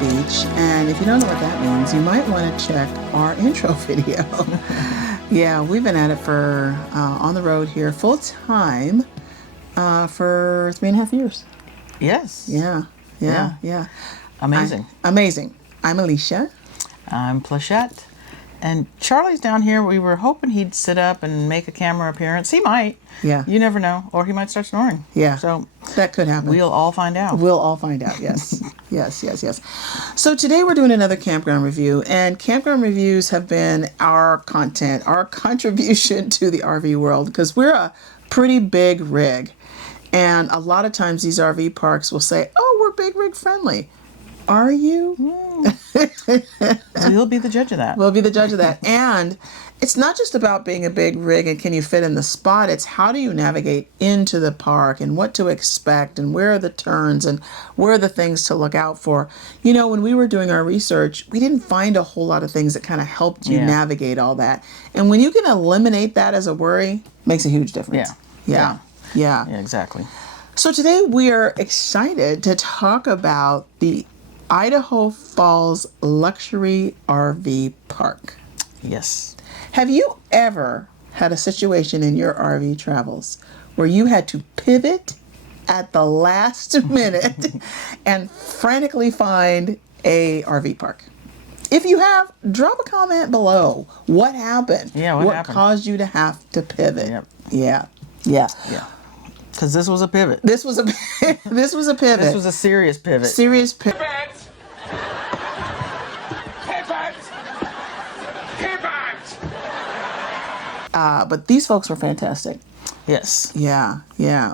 beach, and if you don't know what that means, you might want to check our intro video. Yeah, we've been at it for on the road here full time for 3.5 years. Yes. Yeah. Amazing. Amazing. I'm Alicia. I'm Pleshette. And Charlie's down here. We were hoping he'd sit up and make a camera appearance. He might. Yeah. You never know. Or he might start snoring. Yeah. So that could happen. We'll all find out. We'll all find out, yes. Yes. So today we're doing another campground review, and campground reviews have been our content, our contribution to the RV world, because we're a pretty big rig. And a lot of times these RV parks will say, oh, we're big rig friendly. Are you? We'll be the judge of that. We'll be the judge of that. And it's not just about being a big rig and can you fit in the spot. It's how do you navigate into the park and what to expect and where are the turns and where are the things to look out for. You know, when we were doing our research, we didn't find a whole lot of things that kind of helped you navigate all that. And when you can eliminate that as a worry, makes a huge difference. Yeah, exactly. So today we are excited to talk about the Idaho Falls Luxury RV Park. Yes. Have you ever had a situation in your RV travels where you had to pivot at the last minute and frantically find a RV park? If you have, drop a comment below. What happened? Yeah, what happened? Caused you to have to pivot? Yep. Yeah. Because this was a pivot. This was a pivot. This was a serious pivot. Serious pivot. But these folks were fantastic. Yes. Yeah.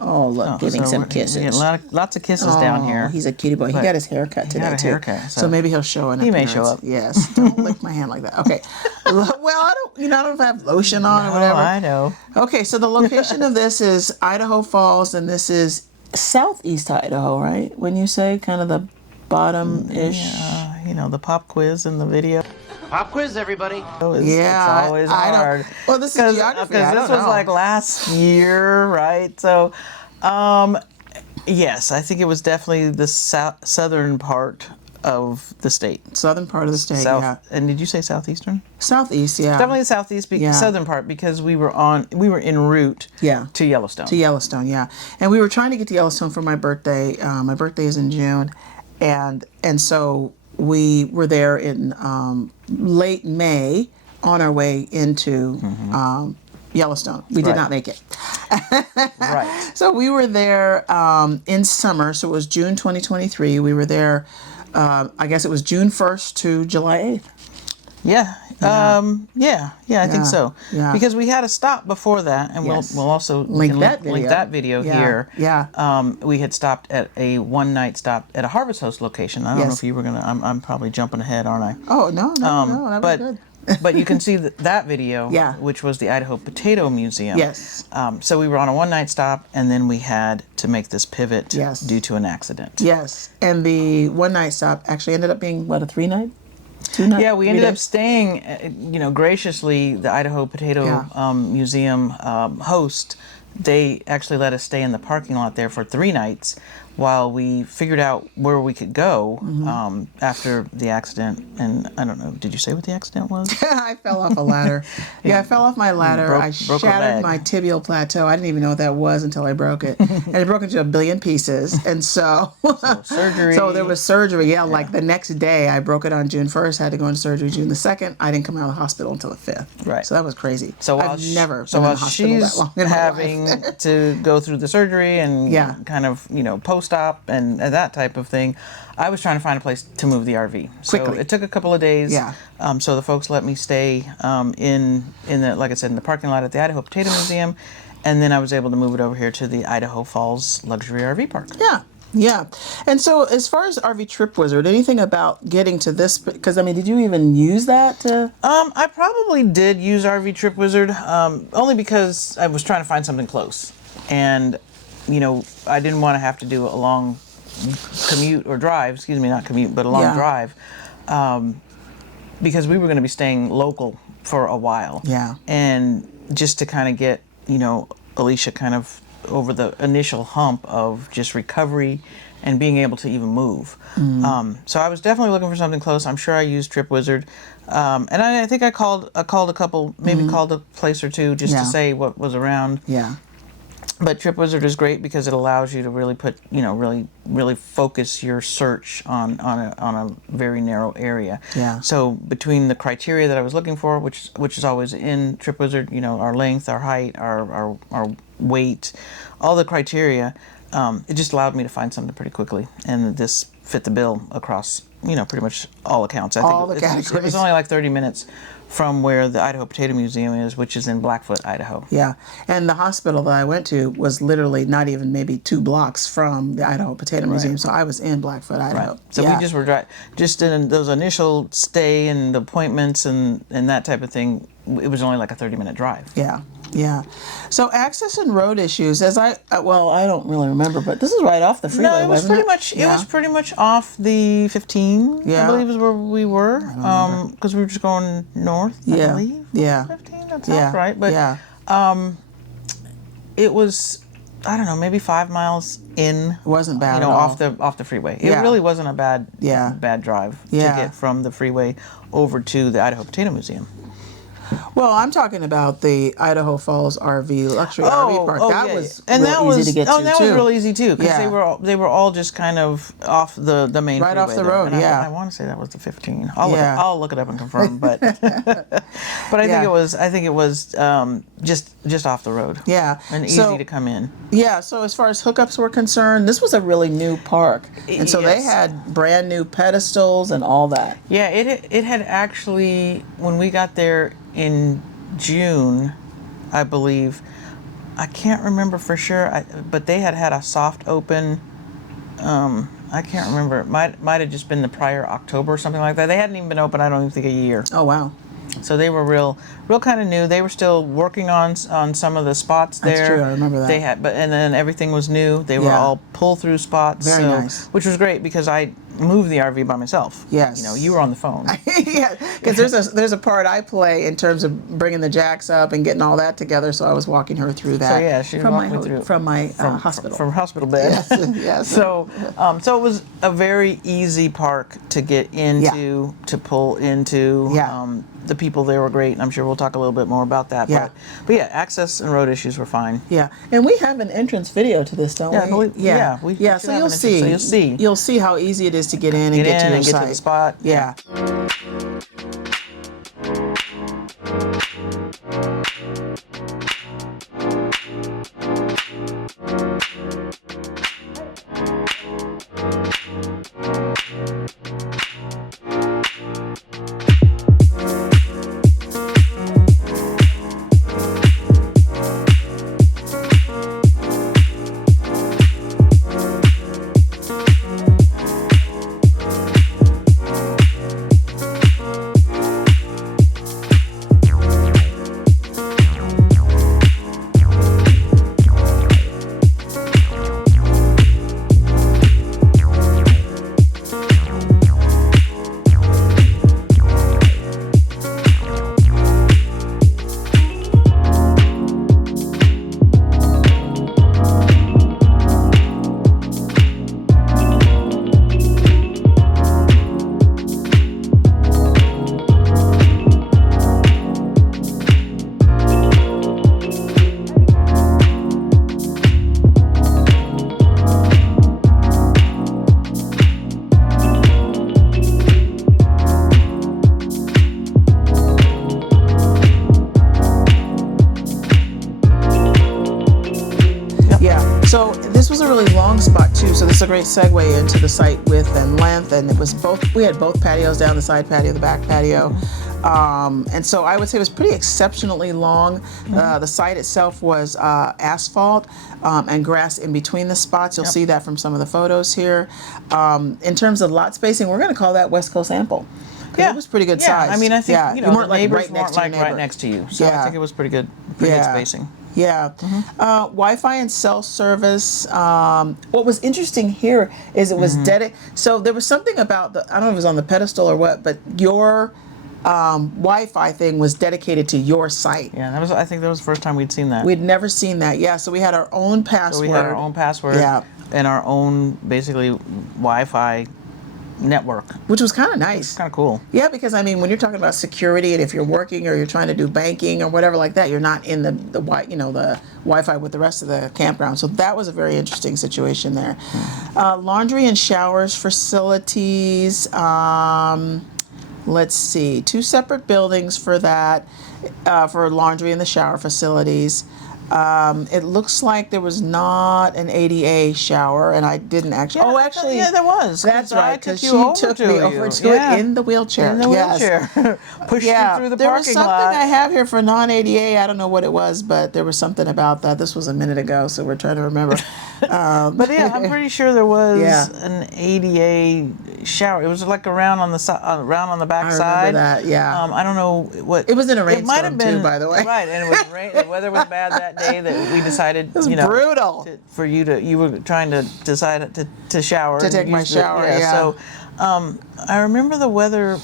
Oh, look, giving some kisses. Lots of kisses down here. He's a cutie boy. He got his hair cut today, He got a haircut. So maybe he'll show an appearance. He may show up. Yes. Don't lick my hand like that. Okay. Well, I don't know if I have lotion on or whatever. I know. Okay, so the location of this is Idaho Falls, and this is southeast Idaho, right? When you say kind of the bottom-ish. Yeah, the pop quiz in the video. Pop quiz, everybody. It's always hard. Well, this is geography. Because this was like last year, right? So, yes, I think it was definitely the southern part of the state. Southern part of the state, yeah. And did you say southeastern? Southeast, yeah. Definitely the southeast, southern part, because we were en route to Yellowstone. To Yellowstone, yeah. And we were trying to get to Yellowstone for my birthday. My birthday is in June, and so we were there in late May on our way into Yellowstone. We did not make it. Right. So we were there in summer, so it was June 2023. We were there, I guess it was June 1st to July 8th. I think so. Yeah. Because we had a stop before that, and we'll also link that video here. Yeah. We had stopped at a one-night stop at a Harvest Host location. I don't know if you were gonna. I'm probably jumping ahead, aren't I? Oh no, that was good. But you can see that video, Yeah. which was the Idaho Potato Museum. Yes. So we were on a one-night stop, and then we had to make this pivot due to an accident. Yes, and the one-night stop actually ended up being, what, a 3-night? 2-night? Yeah, we ended up staying, graciously, the Idaho Potato Museum host, they actually let us stay in the parking lot there for 3 nights while we figured out where we could go after the accident. And I don't know, did you say what the accident was? I fell off a ladder. I fell off my ladder. I shattered my tibial plateau. I didn't even know what that was until I broke it. And it broke into a billion pieces. And so surgery. So there was surgery. Yeah, like the next day I broke it on June 1st, had to go into surgery June the 2nd. I didn't come out of the hospital until the 5th. Right. So that was crazy. So I've never been in the hospital that long in my life. To go through the surgery and kind of, post-op and that type of thing, I was trying to find a place to move the RV. Quickly. So it took a couple of days. Yeah. So the folks let me stay in the, like I said, in the parking lot at the Idaho Potato Museum, and then I was able to move it over here to the Idaho Falls Luxury RV Park. Yeah. And so as far as RV Trip Wizard, anything about getting to this, because did you even use that to? I probably did use RV Trip Wizard, only because I was trying to find something close. And, I didn't want to have to do a long commute or drive, not commute, but a long drive, because we were going to be staying local for a while. Yeah. And just to kind of get, Alicia kind of the initial hump of just recovery and being able to even move. So I was definitely looking for something close. I'm sure I used TripWizard, and I think I called a couple, maybe called a place or two just to say what was around. Yeah. But TripWizard is great because it allows you to really put, really focus your search on a very narrow area. Yeah. So between the criteria that I was looking for, which is always in TripWizard, our length, our height, our weight, all the criteria, it just allowed me to find something pretty quickly, and this fit the bill across, pretty much all accounts. I think All the categories. It was only like 30 minutes from where the Idaho Potato Museum is, which is in Blackfoot, Idaho. Yeah, and the hospital that I went to was literally not even maybe 2 blocks from the Idaho Potato Museum, so I was in Blackfoot, Idaho. Right. So we just were just in those initial stay and appointments and that type of thing. It was only like a 30-minute drive. Yeah. Yeah. So access and road issues, I don't really remember, but this is right off the freeway, No, it was wasn't pretty it? much. It was pretty much off the 15. Yeah. I believe is where we were, because we were just going north. I believe. Yeah. 15. That sounds right. But yeah. it was, I don't know, maybe 5 miles in. It wasn't bad at all. off the freeway. Yeah. It really wasn't a bad drive to Yeah. get from the freeway over to the Idaho Potato Museum. Well, I'm talking about the Idaho Falls luxury RV park. That was real easy to get to, that was real easy too, because Yeah. they were all just kind of off the main Right freeway off the there. road. And Yeah. I want to say that was the 15. Yeah. I'll look it up and confirm, but but I think it was just off the road. Yeah. And easy to come in. Yeah, so as far as hookups were concerned, this was a really new park. And so they Yes. had brand new pedestals and all that. Yeah, it had actually, when we got there in June, I believe, I can't remember for sure, but they had a soft open. I can't remember. It might have just been the prior October or something like that. They hadn't even been open, I don't even think, a year. Oh, wow. So they were real kind of new. They were still working on some of the spots there. That's true, I remember that. They had, and then everything was new. They were all pull-through spots. Very nice. Which was great because I moved the RV by myself. Yes. You were on the phone. Yeah, because there's a part I play in terms of bringing the jacks up and getting all that together. So I was walking her through that. So yeah, she walked me through from my hospital. From hospital bed. Yes, yes. So it was a very easy park to get into, to pull into. Yeah. The people there were great, and I'm sure we'll talk a little bit more about that. Yeah. But yeah, access and road issues were fine. Yeah, and we have an entrance video to this, don't we? Yeah. So you'll see. You'll see how easy it is to get in and get to your site. Get to the spot. Yeah. So this was a really long spot too, so this is a great segue into the site width and length, and we had both patios down, the side patio, the back patio. And so I would say it was pretty exceptionally long. The site itself was asphalt and grass in between the spots. You'll see that from some of the photos here. In terms of lot spacing, we're going to call that West Coast ample. Yeah, it was pretty good size. I mean, I think you weren't the neighbors right next to your neighbor. right next to you, so I think it was pretty good spacing. Yeah. Wi-Fi and cell service. What was interesting here is it was dedicated. So there was something about I don't know if it was on the pedestal or what, but your Wi-Fi thing was dedicated to your site. Yeah, I think that was the first time we'd seen that. We'd never seen that. Yeah, so we had our own password. So we had our own password. Yeah. And our own basically Wi-Fi network, which was kind of nice. Kind of cool. Yeah, because I mean, when you're talking about security, and if you're working or you're trying to do banking or whatever like that, you're not in the Wi-Fi with the rest of the campground. So that was a very interesting situation there. Laundry and showers facilities. Let's see, 2 separate buildings for that, for laundry and the shower facilities. It looks like there was not an ADA shower, and I didn't actually. Yeah, actually, yeah, there was. That's right, because she took me over to it in the wheelchair. In the wheelchair, pushed you through the there was parking something lot. I have here for non-ADA. I don't know what it was, but there was something about that. This was a minute ago, so we're trying to remember. But yeah, I'm pretty sure there was Yeah. an ADA shower. It was like around on the around on the back I side. remember that. Yeah. I don't know what. It was in a It might have rainstorm been too, by the way. Right, and it was rain. The weather was bad that day that we decided. It was brutal. For you were trying to decide to shower. To take my shower. Yeah. So, I remember the weather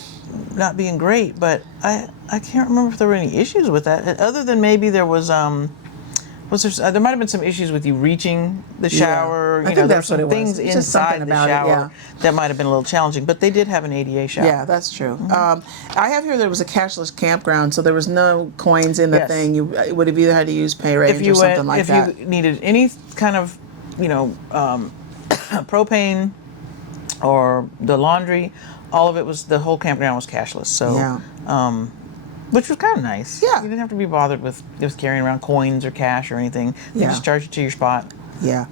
not being great, but I can't remember if there were any issues with that, other than maybe there was there might have been some issues with you reaching the shower. I think there that's were what some it was. things It's just inside something the about it, shower that might have been a little challenging, but they did have an ADA shower. Yeah, that's true. I have here there was a cashless campground, so there was no coins in the Yes. thing. You would have either had to use PayRange or something like that. If you needed any kind of, propane or the laundry, all of it was, the whole campground was cashless. So, Yeah. which was kind of nice. Yeah. You didn't have to be bothered with carrying around coins or cash or anything. They Yeah. just charge you to your spot. Yeah.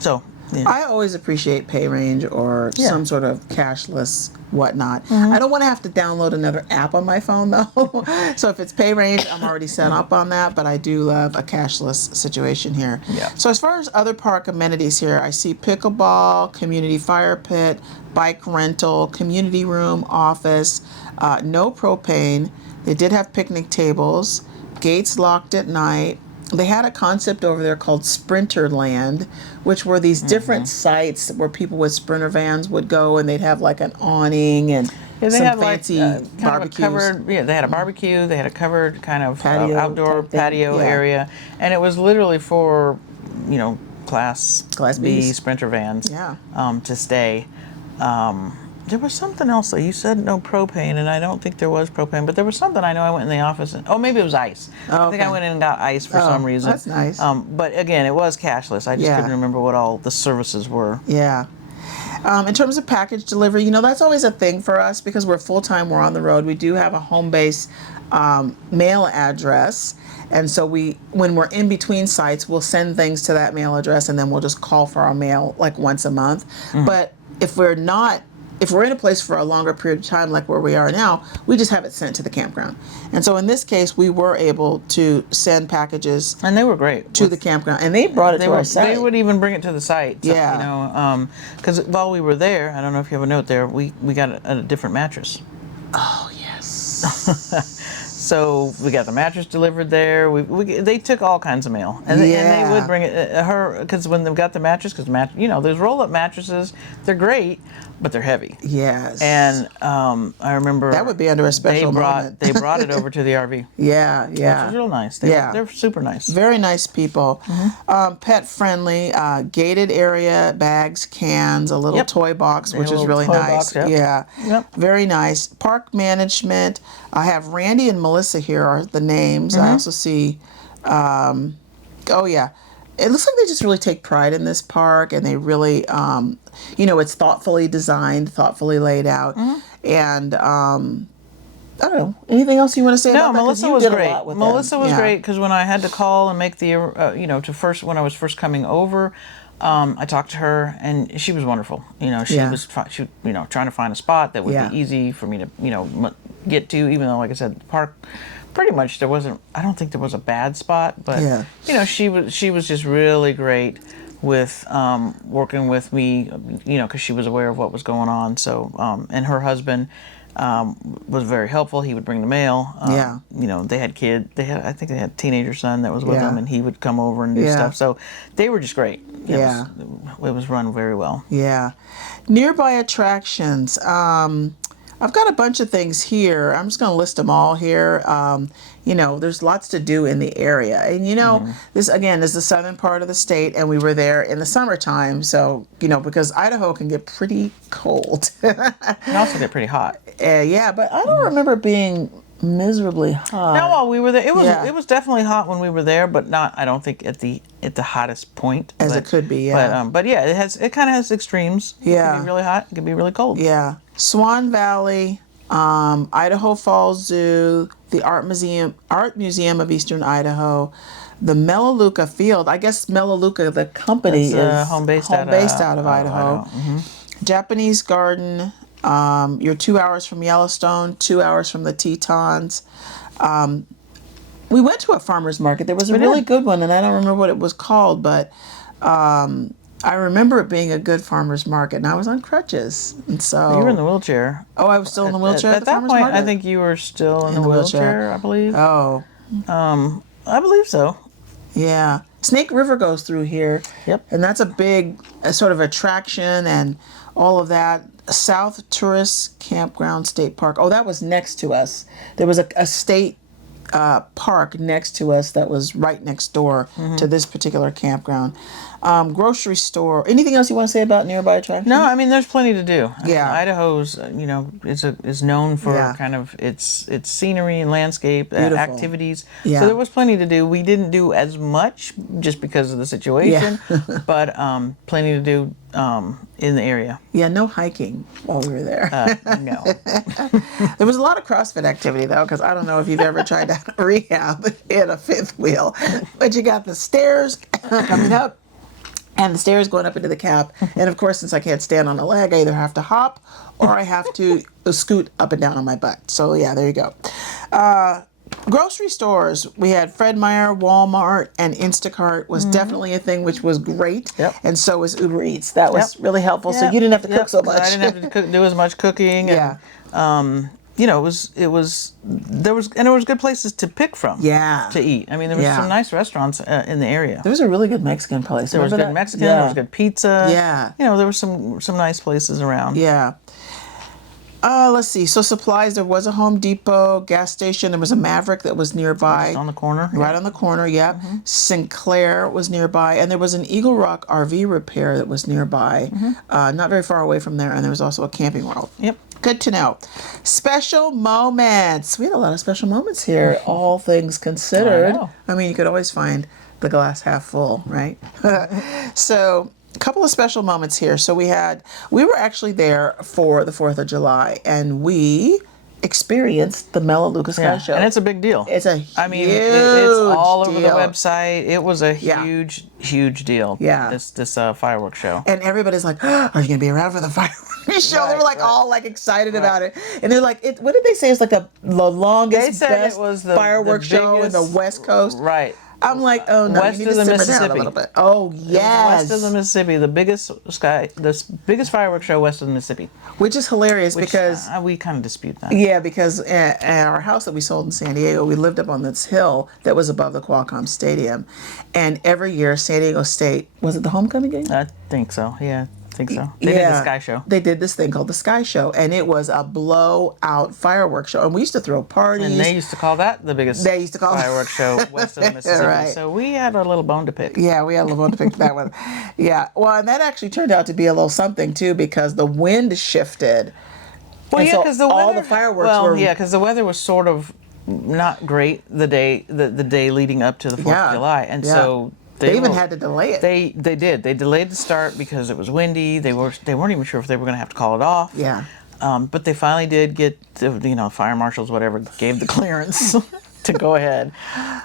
So, yeah. I always appreciate PayRange or Yeah. some sort of cashless whatnot. I don't want to have to download another app on my phone though. So if it's PayRange, I'm already set up on that, but I do love a cashless situation here. Yeah. So as far as other park amenities here, I see pickleball, community fire pit, bike rental, community room, office, no propane. They did have picnic tables, gates locked at night. They had a concept over there called Sprinter Land, which were these different sites where people with Sprinter vans would go, and they'd have like an awning and Yeah, they some had fancy like kind barbecues. of a covered. Yeah, they had a barbecue. They had a covered kind of Patio outdoor type thing, patio yeah. area, and it was literally for, Class Class B Bs. Sprinter vans. Yeah. To stay. There was something else though. You said no propane, and I don't think there was propane, but there was something. I know I went in the office and maybe it was ice. Oh, I think I okay. went in and got ice for Oh, some reason. that's nice. But again, it was cashless. I just Yeah. couldn't remember what all the services were. Yeah. In terms of package delivery, that's always a thing for us because we're full-time, we're on the road. We do have a home base mail address. And so when we're in between sites, we'll send things to that mail address, and then we'll just call for our mail like once a month. But if we're in a place for a longer period of time, like where we are now, we just have it sent to the campground. And so in this case, we were able to send packages And they were great. to the campground, and they brought it to our site. They would even bring it to the site. Yeah. Because while we were there, I don't know if you have a note there, we got a different mattress. Oh, yes. So we got the mattress delivered there. They took all kinds of mail, and they would bring it because when they got the mattress, those roll-up mattresses, they're great, but they're heavy. Yes. And I remember that would be under a special moment. They brought it over to the RV. Yeah, yeah. Which was real nice. They're super nice. Very nice people. Pet friendly, gated area, bags, cans, a little toy box, which is really nice. Box, Yeah. Yep. Very nice. Park management. I have Randy and Melissa here are the names. I also see, it looks like they just really take pride in this park, and they really, it's thoughtfully designed, thoughtfully laid out. And, I don't know. Anything else you want to say about that? 'Cause Melissa you was did a great. lot with Melissa them. was Yeah. great because when I had to call and make the, when I was first coming over, I talked to her and she was wonderful. She was trying to find a spot that would be easy for me to, get to. Even though, like I said, the park, pretty much I don't think there was a bad spot, but she was just really great with working with me, because she was aware of what was going on. So, and her husband was very helpful. He would bring the mail. They had I think they had a teenager son that was with them, and he would come over and do stuff. So they were just great. It was run very well. Yeah. Nearby attractions. I've got a bunch of things here. I'm just going to list them all here. You know, there's lots to do in the area. And, you know, this, again, is the southern part of the state, and we were there in the summertime. So, you know, because Idaho can get pretty cold. It can also get pretty hot. Yeah, but I don't remember it being miserably hot. No, while we were there, Yeah. it was definitely hot when we were there, but not, I don't think at the hottest point. As it could be, yeah. But yeah, it kind of has extremes. Yeah. It can be really hot. It can be really cold. Yeah. Swan Valley, Idaho Falls Zoo, the Art Museum of Eastern Idaho, the Melaleuca Field. I guess Melaleuca, the company, is home based out of Idaho. Japanese Garden. You're 2 hours from Yellowstone, 2 hours from the Tetons. We went to a farmer's market. There was a really good one, and I don't remember what it was called, but I remember it being a good farmer's market, and I was on crutches. And so You were in the wheelchair. Oh, I was still in the wheelchair at the that farmer's point, market? I think you were still in the wheelchair, I believe. Oh, I believe so. yeah. Snake River goes through here. Yep. And that's a big sort of attraction and all of that. South Tourist Campground State Park. Oh, that was next to us. There was a state park next to us that was right next door to this particular campground. Grocery store. Anything else you want to say about nearby attractions? No, I mean there's plenty to do. I mean, Yeah. Idaho's is known for Yeah. kind of its scenery and landscape Beautiful. activities. Yeah. So there was plenty to do. We didn't do as much just because of the situation, but plenty to do in the area. Yeah, no hiking while we were there. No. There was a lot of CrossFit activity though, because I don't know if you've ever tried to rehab in a fifth wheel, but you got the stairs coming up and the stairs going up into the cap. And of course, since I can't stand on a leg, I either have to hop or I have to scoot up and down on my butt. So yeah, there you go. Grocery stores, we had Fred Meyer, Walmart, and Instacart was definitely a thing, which was great. Yep. And so was Uber Eats. That was really helpful. So you didn't have to cook so much. I didn't have to do as much cooking. Yeah. And, there was good places to pick from. Yeah. To eat. I mean, there was some nice restaurants in the area. There was a really good Mexican place. There was Remember good that? Mexican. Yeah. There was good pizza. Yeah. There were some nice places around. Yeah. Let's see. So supplies, there was a Home Depot, gas station. There was a Maverick that was nearby. Just on the corner. Right on the corner, yep. Sinclair was nearby. And there was an Eagle Rock RV repair that was nearby, not very far away from there. And there was also a Camping World. Yep. Good to know. Special moments. We had a lot of special moments here, all things considered. I mean, you could always find the glass half full, right? So a couple of special moments here. So we were actually there for the 4th of July, and we experienced the Melaleuca Sky Show. And it's a big deal. It's a I mean, huge it's all over the deal. website. It was a huge deal. Yeah. This fireworks show. And everybody's like, are you going to be around for the fireworks show? They were like all like excited about it. And they're like, what did they say? It's like the longest, They said best it was fireworks show in the biggest- West Coast. Right. I'm like, oh no, West you need of to the simmer down a Mississippi. little bit. Oh yes. West of the Mississippi, the biggest fireworks show west of the Mississippi. Which is hilarious because we kind of dispute that. yeah, because at our house that we sold in San Diego, we lived up on this hill that was above the Qualcomm Stadium, and every year San Diego State, was it the homecoming game? I think so. Yeah, I think so. They did the Sky Show. They did this thing called the Sky Show, and it was a blowout fireworks show. And we used to throw parties. And they used to call that the biggest fireworks show west of the Mississippi. Right. So we had a little bone to pick. Yeah, we had a little bone to pick that one. Yeah, well, and that actually turned out to be a little something too, because the wind shifted. Well, and yeah, so because the weather, all the fireworks were. yeah, because the weather was sort of not great the day leading up to the 4th of July, and so they even had to delay it. They did. They delayed the start because it was windy. They weren't even sure if they were going to have to call it off. Yeah. But they finally did get fire marshals, whatever, gave the clearance to go ahead.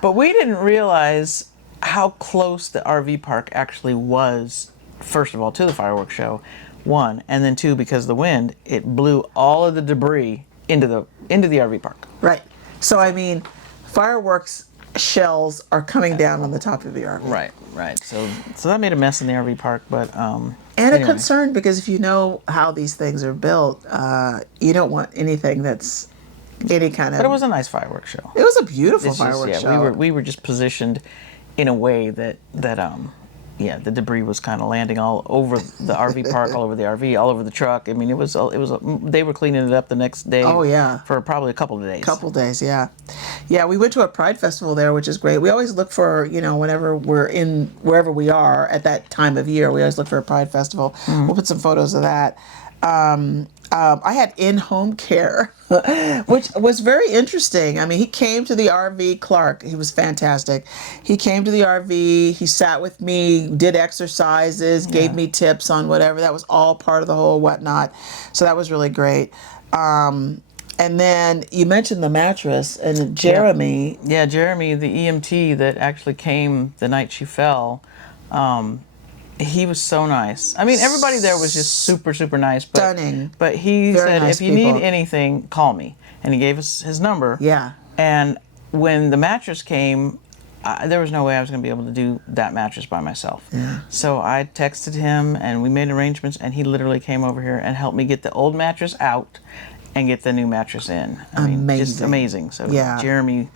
But we didn't realize how close the RV park actually was. First of all, to the fireworks show, one, and then two, because of the wind, it blew all of the debris into the RV park. Right. So I mean, fireworks shells are coming down on the top of the RV. Right. So that made a mess in the RV park, but And anyway. a concern, because if you know how these things are built, you don't want anything that's any kind of. But it was a nice fireworks show. It was a beautiful It's just, fireworks show. we were just positioned in a way that yeah, the debris was kind of landing all over the RV park, all over the RV, all over the truck. I mean, they were cleaning it up the next day. Oh, yeah. For probably a couple of days. Couple days, yeah. Yeah, we went to a Pride Festival there, which is great. We always look for, whenever we're wherever we are at that time of year, we always look for a Pride Festival. We'll put some photos of that. I had in-home care, which was very interesting. I mean, he came to the RV, Clark. He was fantastic. He came to the RV. He sat with me, did exercises, gave me tips on whatever. That was all part of the whole whatnot. So that was really great. And then you mentioned the mattress and Jeremy. Yeah, Jeremy, the EMT that actually came the night she fell. He was so nice. I mean, everybody there was just super, super nice. But, Stunning. But he Very said, nice if you people. need anything, call me. And he gave us his number. Yeah. And when the mattress came, there was no way I was going to be able to do that mattress by myself. Yeah. So I texted him, and we made arrangements, and he literally came over here and helped me get the old mattress out and get the new mattress in. I mean, just amazing. So yeah. Jeremy,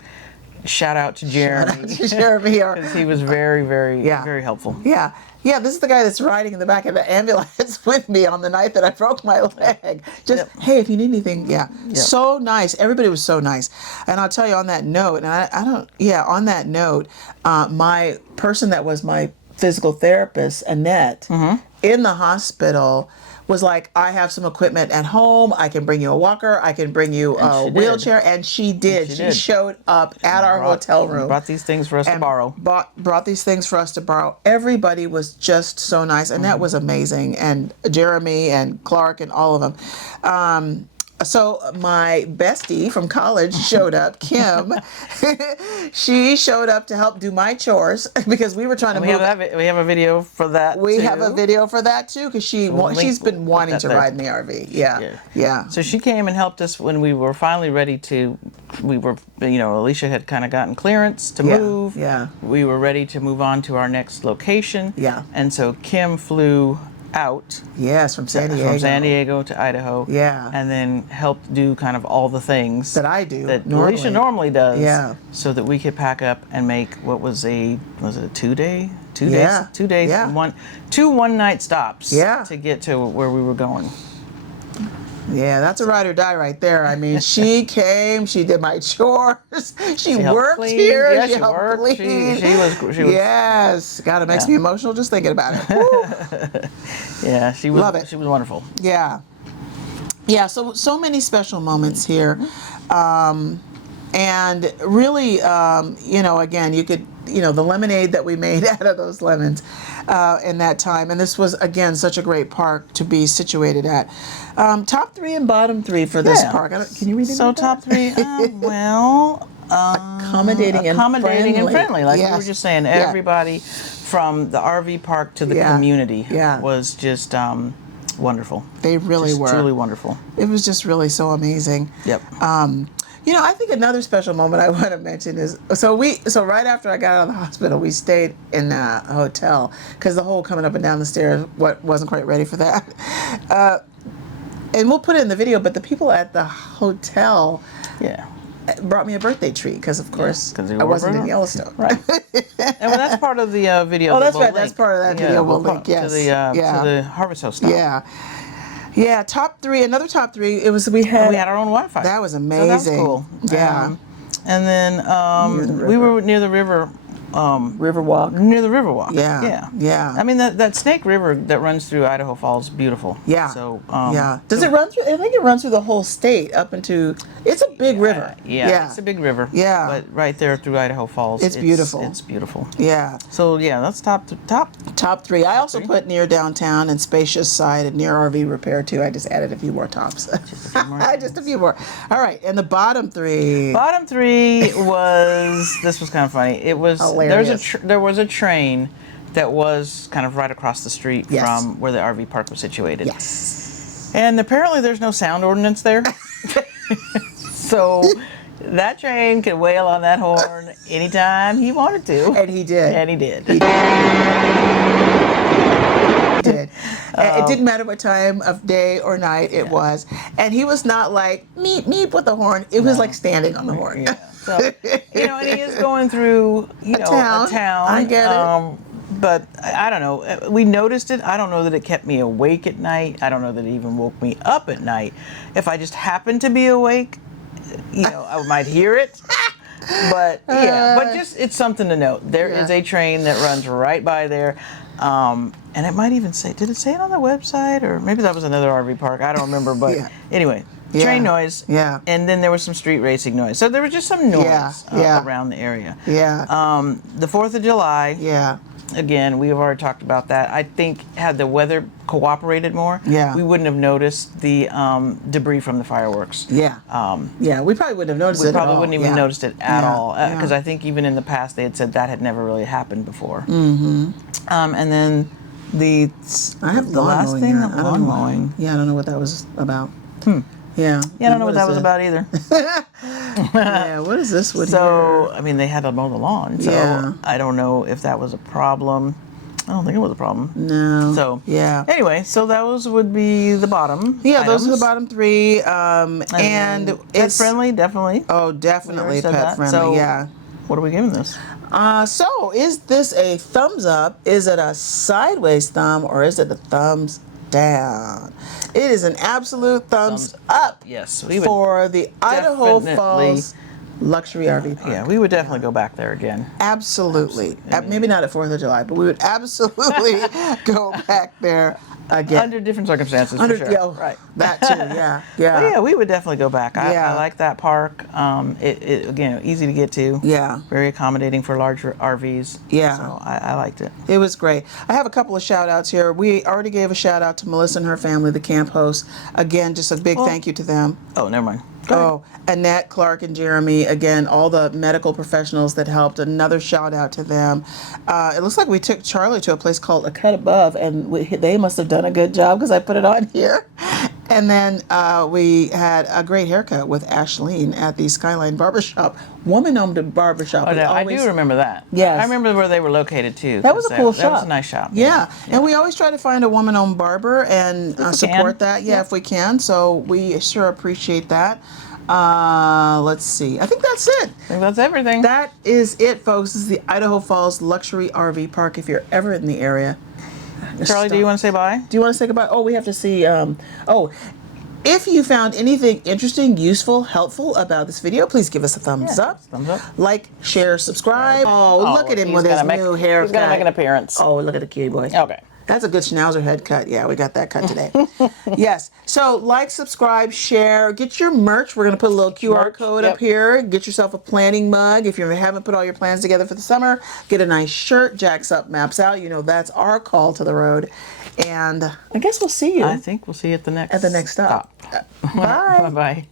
shout out to Jeremy. Shout out to Jeremy. Because he was very, very, very helpful. Yeah. Yeah, this is the guy that's riding in the back of the ambulance with me on the night that I broke my leg. Just, hey, if you need anything, So nice. Everybody was so nice. And I'll tell you on that note, on that note, my person that was my physical therapist, Annette, in the hospital was like, I have some equipment at home. I can bring you a walker. I can bring you a wheelchair. And she did. She showed up at our hotel room. Brought these things for us to borrow. Brought these things for us to borrow. Everybody was just so nice. And that was amazing. And Jeremy and Clark and all of them. So my bestie from college showed up, Kim. She showed up to help do my chores because we were trying to move. We have a video for that. We have a video for that too because she's been wanting to ride in the RV. Yeah. So she came and helped us when we were finally ready to. Alicia had kind of gotten clearance to move. Yeah. We were ready to move on to our next location. Yeah. And so Kim flew out. Yes, from San Diego. From San Diego to Idaho. Yeah. And then helped do kind of all the things that I do. That Alicia normally does. Yeah. So that we could pack up and make what was it a 2 day? 2 days? Yeah. 2 days. Yeah. Two one-night stops. Yeah. To get to where we were going. Yeah, that's a ride or die right there. I mean, she came, she did my chores, she worked clean. here, Yeah, she helped worked. clean. She was yes, God, it makes me emotional just thinking about it. Yeah, she was. Love it. She was wonderful. Yeah, so many special moments here, and really, again, you could, the lemonade that we made out of those lemons in that time, and this was again such a great park to be situated at. Top 3 and bottom 3 for this park. Can you read it? So top 3, accommodating and friendly. Like we were just saying, everybody from the RV park to the community was just wononderful. They really were. Truly wonderful. It was just really so amazing. Yep. I think another special moment I want to mention is, so right after I got out of the hospital, we stayed in a hotel because the whole coming up and down the stairs wasn't quite ready for that. And we'll put it in the video, but the people at the hotel brought me a birthday treat because, of course, I wasn't in Yellowstone. Right. And that's part of the video. Oh, that's right. That's part of that video. We'll link. Yes. To the Harvest House stop. Yeah. Yeah. Top 3. Another top 3. It was we had our own Wi-Fi. That was amazing. So that was cool. Yeah. And then we were near the river. Riverwalk. Near the Riverwalk. Yeah. I mean, that Snake River that runs through Idaho Falls is beautiful. Yeah. So does it run through? I think it runs through the whole state up into. It's a big river. Yeah, it's a big river. Yeah. But right there through Idaho Falls, it's beautiful. It's beautiful. Yeah. So that's top 3. I also put near downtown and spacious side and near RV repair too. I just added a few more tops. Just a few more. All right, and the bottom 3. Bottom 3 was this was kind of funny. It was hilarious. There was a train that was kind of right across the street from where the RV park was situated. Yes. And apparently there's no sound ordinance there. So that train could wail on that horn anytime he wanted to. And he did. And he did. Did. It didn't matter what time of day or night it was. And he was not like, meep, meep with the horn. It was like standing on the horn. Yeah. So, and he is going through, a town. I get it. But I don't know. We noticed it. I don't know that it kept me awake at night. I don't know that it even woke me up at night. If I just happened to be awake, I might hear it. But just it's something to note. There is a train that runs right by there. And it might even say, did it say it on the website? Or maybe that was another RV park. I don't remember. But anyway, train noise. Yeah. And then there was some street racing noise. So there was just some noise around the area. Yeah. The 4th of July. Yeah. Again, we have already talked about that. I think had the weather cooperated more, we wouldn't have noticed the debris from the fireworks. Yeah. We probably wouldn't have noticed it at all. We probably wouldn't even noticed it at all. Because I think even in the past they had said that had never really happened before. Mm-hmm. And then the last thing, the lawn mowing. Yeah, I don't know what that was about. Yeah, I don't know what that was about either. Yeah, what is this one here? I mean, they had to mow the lawn, so I don't know if that was a problem. I don't think it was a problem. No. So, anyway, so those would be the bottom items. Those are the bottom 3. And it's pet-friendly, definitely. Oh, definitely pet-friendly, so, what are we giving this? So, is this a thumbs up? Is it a sideways thumb? Or is it a thumbs down? It is an absolute thumbs up. Yes, for the Idaho Falls Luxury RV Park. Yeah, we would definitely go back there again. Absolutely. Maybe not at 4th of July, but we would absolutely go back there again. Under different circumstances, for sure. Right. That too, yeah. But yeah, we would definitely go back. I like that park. It again, easy to get to. Yeah. Very accommodating for larger RVs. Yeah. So I liked it. It was great. I have a couple of shout outs here. We already gave a shout out to Melissa and her family, the camp hosts. Again, just a big thank you to them. Oh, never mind. Annette, Clark, and Jeremy, again, all the medical professionals that helped, another shout out to them. It looks like we took Charlie to a place called A Cut Above, and they must have done a good job because I put it on here. And then we had a great haircut with Ashleen at the Skyline Barbershop, woman-owned barbershop. I do remember that. Yes. I remember where they were located, too. That was a cool shop. That was a nice shop. Yeah. And we always try to find a woman-owned barber and support that, if we can. So we sure appreciate that. Let's see. I think that's it. I think that's everything. That is it, folks. This is the Idaho Falls Luxury RV Park. If you're ever in the area. Charlie, do you want to say bye? Do you want to say goodbye? Oh, we have to see. If you found anything interesting, useful, helpful about this video, please give us a thumbs up. Thumbs up. Like, share, subscribe. Oh, look at him with his new haircut. He's going to make an appearance. Oh, look at the cutie boy. Okay. That's a good schnauzer head cut. Yeah, we got that cut today. Yes. So like, subscribe, share, get your merch. We're going to put a little QR code up here. Get yourself a planning mug. If you haven't put all your plans together for the summer, get a nice shirt. Jacks up, maps out. That's our call to the road. And I guess we'll see you. I think we'll see you at the next stop. Bye. Bye-bye.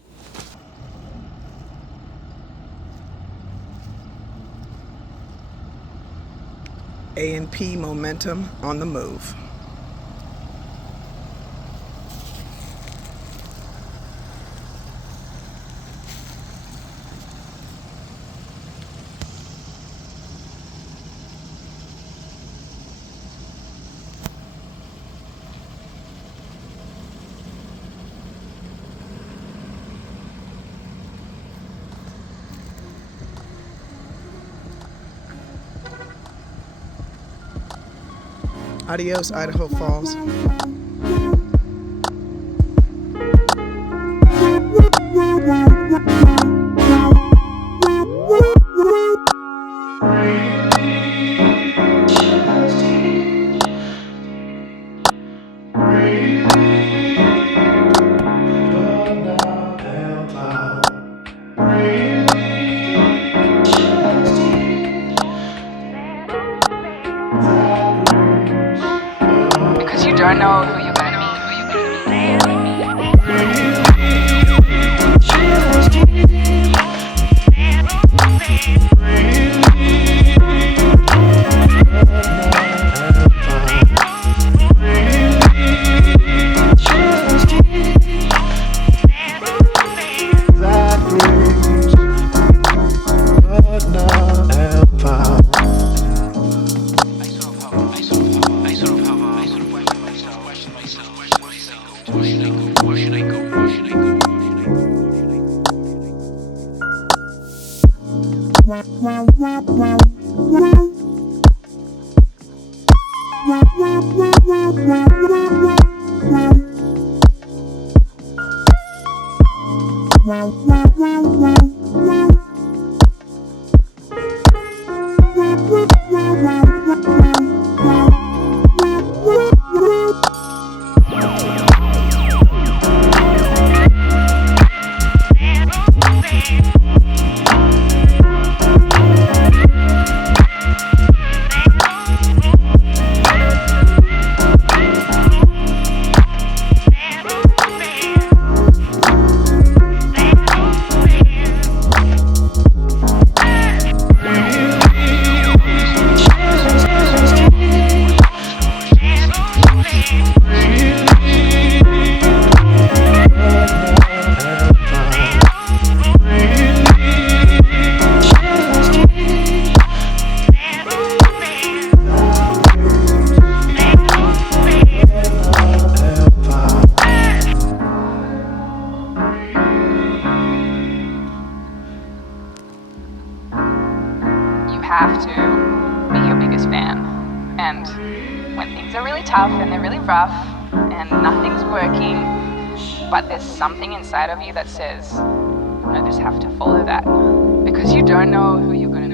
A&P momentum on the move. Adios, Idaho Falls. Don't know who you're gonna meet. have to be your biggest fan. And when things are really tough and they're really rough and nothing's working, but there's something inside of you that says, I just have to follow that, because you don't know who you're going to